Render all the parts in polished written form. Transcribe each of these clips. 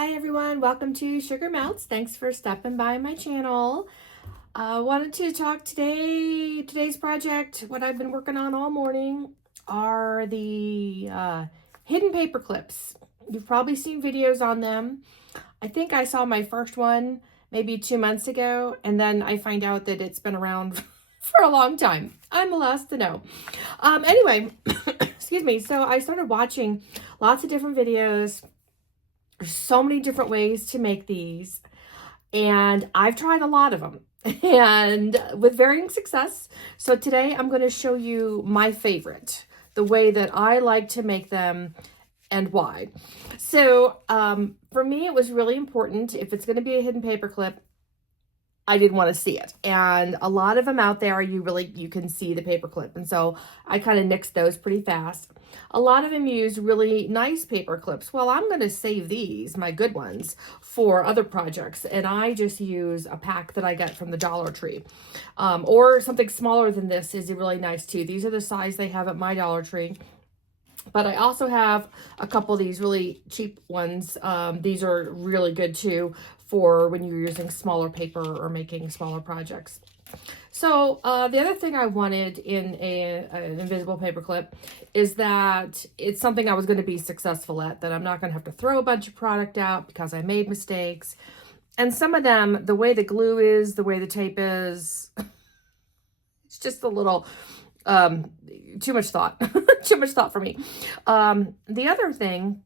Hi everyone, welcome to Sugar Melts. Thanks for stopping by my channel. Wanted to talk today's project, what I've been working on all morning are the hidden paper clips. You've probably seen videos on them. I think I saw my first one maybe 2 months ago, and then I find out that it's been around for a long time. I'm the last to know. Anyway, excuse me. So I started watching lots of different videos. There's so many different ways to make these, and I've tried a lot of them and with varying success. So today I'm going to show you my favorite, the way that I like to make them and why. So for me, it was really important, if it's going to be a hidden paper clip, I didn't want to see it. And a lot of them out there, you can see the paper clip. And so I kind of nixed those pretty fast. A lot of them use really nice paper clips. Well, I'm going to save these, my good ones, for other projects. And I just use a pack that I get from the Dollar Tree. Or something smaller than this is really nice too. These are the size they have at my Dollar Tree. But I also have a couple of these really cheap ones. These are really good too for when you're using smaller paper or making smaller projects. So the other thing I wanted in an invisible paper clip is that it's something I was going to be successful at, that I'm not going to have to throw a bunch of product out because I made mistakes. And some of them, the way the glue is, the way the tape is, it's just a little too much thought. Too much thought for me. The other thing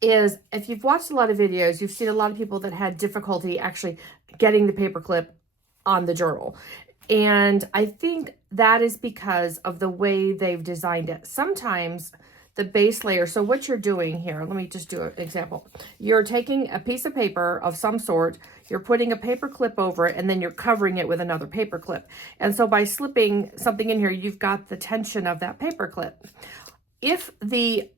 is, if you've watched a lot of videos, you've seen a lot of people that had difficulty actually getting the paper clip on the journal. And I think that is because of the way they've designed it. Sometimes the base layer, so what you're doing here, let me just do an example. You're taking a piece of paper of some sort, you're putting a paper clip over it, and then you're covering it with another paper clip. And so by slipping something in here, you've got the tension of that paper clip. If the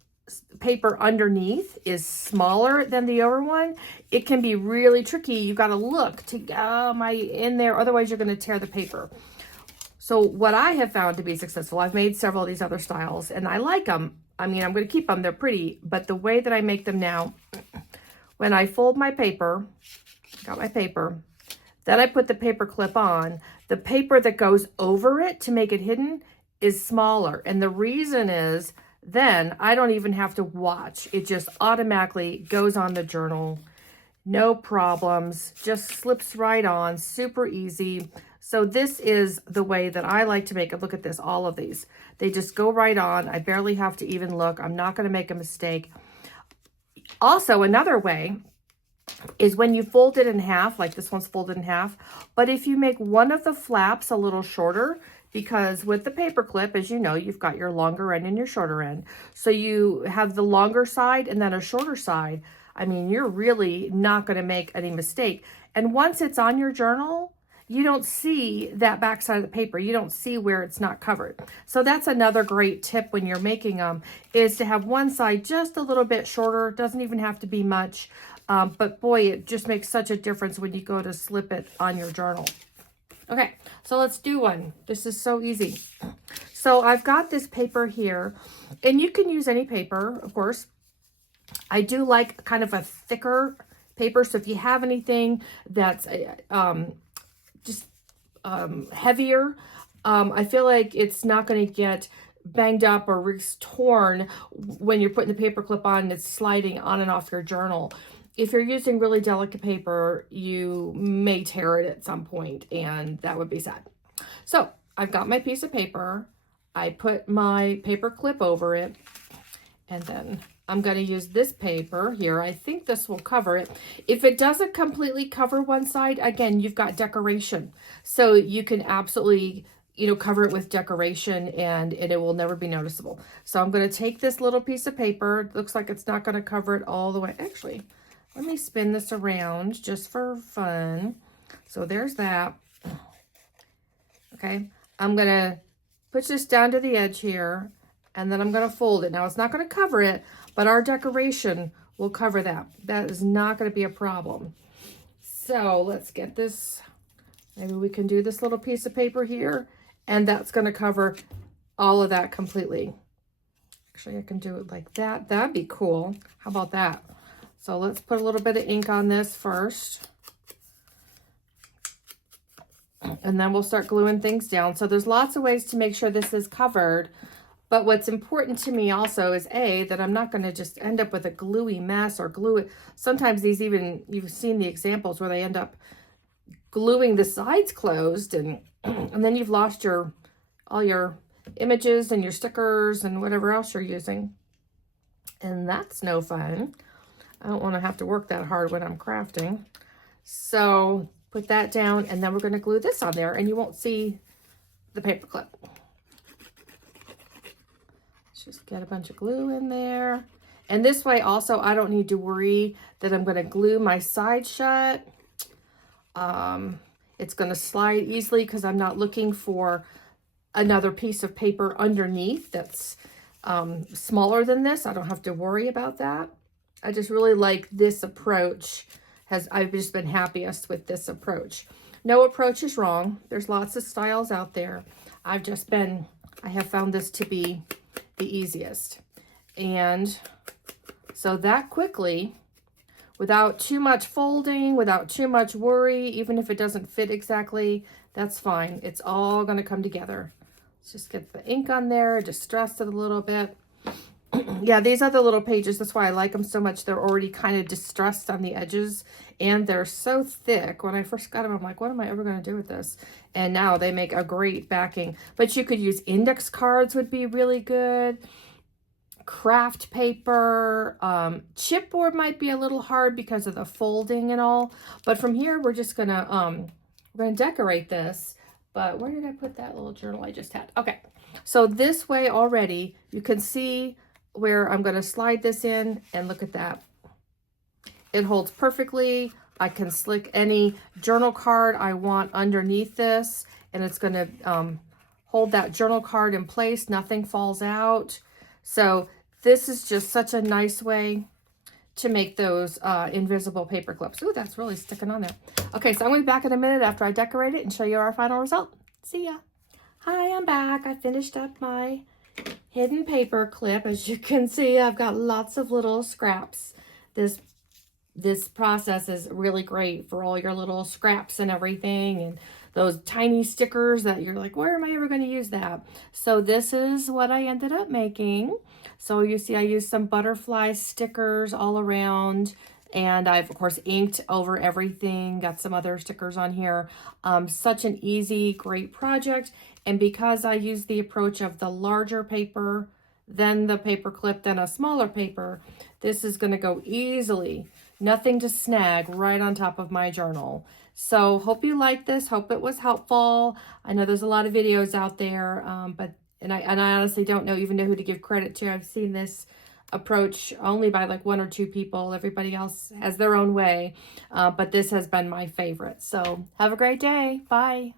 paper underneath is smaller than the over one, it can be really tricky. You've got to look to, oh, am I in there? Otherwise, you're going to tear the paper. So what I have found to be successful, I've made several of these other styles, and I like them. I mean, I'm going to keep them. They're pretty. But the way that I make them now, when I fold my paper, got my paper, then I put the paper clip on, the paper that goes over it to make it hidden is smaller. And the reason is, then I don't even have to watch. It just automatically goes on the journal. No problems. Just slips right on. Super easy. So this is the way that I like to make it. Look at this, all of these. They just go right on. I barely have to even look. I'm not going to make a mistake. Also, another way is when you fold it in half, like this one's folded in half, but if you make one of the flaps a little shorter, because with the paper clip, as you know, you've got your longer end and your shorter end. So you have the longer side and then a shorter side. I mean, you're really not going to make any mistake. And once it's on your journal, you don't see that back side of the paper. You don't see where it's not covered. So that's another great tip when you're making them, is to have one side just a little bit shorter. It doesn't even have to be much. But boy, it just makes such a difference when you go to slip it on your journal. Okay, so let's do one. This is so easy. So I've got this paper here, and you can use any paper, of course. I do like kind of a thicker paper, so if you have anything that's heavier, I feel like it's not going to get banged up or torn when you're putting the paper clip on and it's sliding on and off your journal. If you're using really delicate paper, you may tear it at some point, and that would be sad. So I've got my piece of paper. I put my paper clip over it, and then I'm going to use this paper here. I think this will cover it. If it doesn't completely cover one side, again, you've got decoration. So you can absolutely, cover it with decoration, and it will never be noticeable. So I'm going to take this little piece of paper. It looks like it's not going to cover it all the way. Actually, let me spin this around just for fun. So there's that. Okay, I'm going to push this down to the edge here, and then I'm going to fold it. Now, it's not going to cover it, but our decoration will cover that. That is not going to be a problem. So let's get this. Maybe we can do this little piece of paper here, and that's going to cover all of that completely. Actually, I can do it like that. That'd be cool. How about that? So let's put a little bit of ink on this first. And then we'll start gluing things down. So there's lots of ways to make sure this is covered. But what's important to me also is that I'm not going to just end up with a gluey mess or glue it. Sometimes these even, you've seen the examples where they end up gluing the sides closed and then you've lost all your images and your stickers and whatever else you're using. And that's no fun. I don't want to have to work that hard when I'm crafting. So put that down, and then we're going to glue this on there, and you won't see the paper clip. Let's just get a bunch of glue in there. And this way also, I don't need to worry that I'm going to glue my side shut. It's going to slide easily because I'm not looking for another piece of paper underneath that's smaller than this. I don't have to worry about that. I just really like this approach. I've just been happiest with this approach. No approach is wrong. There's lots of styles out there. I have found this to be the easiest. And so that quickly, without too much folding, without too much worry, even if it doesn't fit exactly, that's fine. It's all going to come together. Let's just get the ink on there, distress it a little bit. Yeah, these are the little pages. That's why I like them so much. They're already kind of distressed on the edges, and they're so thick. When I first got them, I'm like, what am I ever going to do with this? And now they make a great backing. But you could use index cards, would be really good. Craft paper. Chipboard might be a little hard because of the folding and all. But from here, we're just going to decorate this. But where did I put that little journal I just had? Okay, so this way already, you can see where I'm going to slide this in, and look at that. It holds perfectly. I can slick any journal card I want underneath this, and it's going to hold that journal card in place. Nothing falls out. So this is just such a nice way to make those invisible paper clips. Ooh, that's really sticking on there. Okay, so I'm going to be back in a minute after I decorate it and show you our final result. See ya. Hi, I'm back. I finished up my hidden paper clip. As you can see, I've got lots of little scraps. This process is really great for all your little scraps and everything, and those tiny stickers that you're like, where am I ever going to use that? So this is what I ended up making. So you see I used some butterfly stickers all around, and I've of course inked over everything, got some other stickers on here. Such an easy, great project. And because I used the approach of the larger paper, then the paper clip, then a smaller paper, this is going to go easily. Nothing to snag right on top of my journal. So hope you like this. Hope it was helpful. I know there's a lot of videos out there, and I honestly don't even know who to give credit to. I've seen this approach only by like 1 or 2 people. Everybody else has their own way, but this has been my favorite. So have a great day. Bye.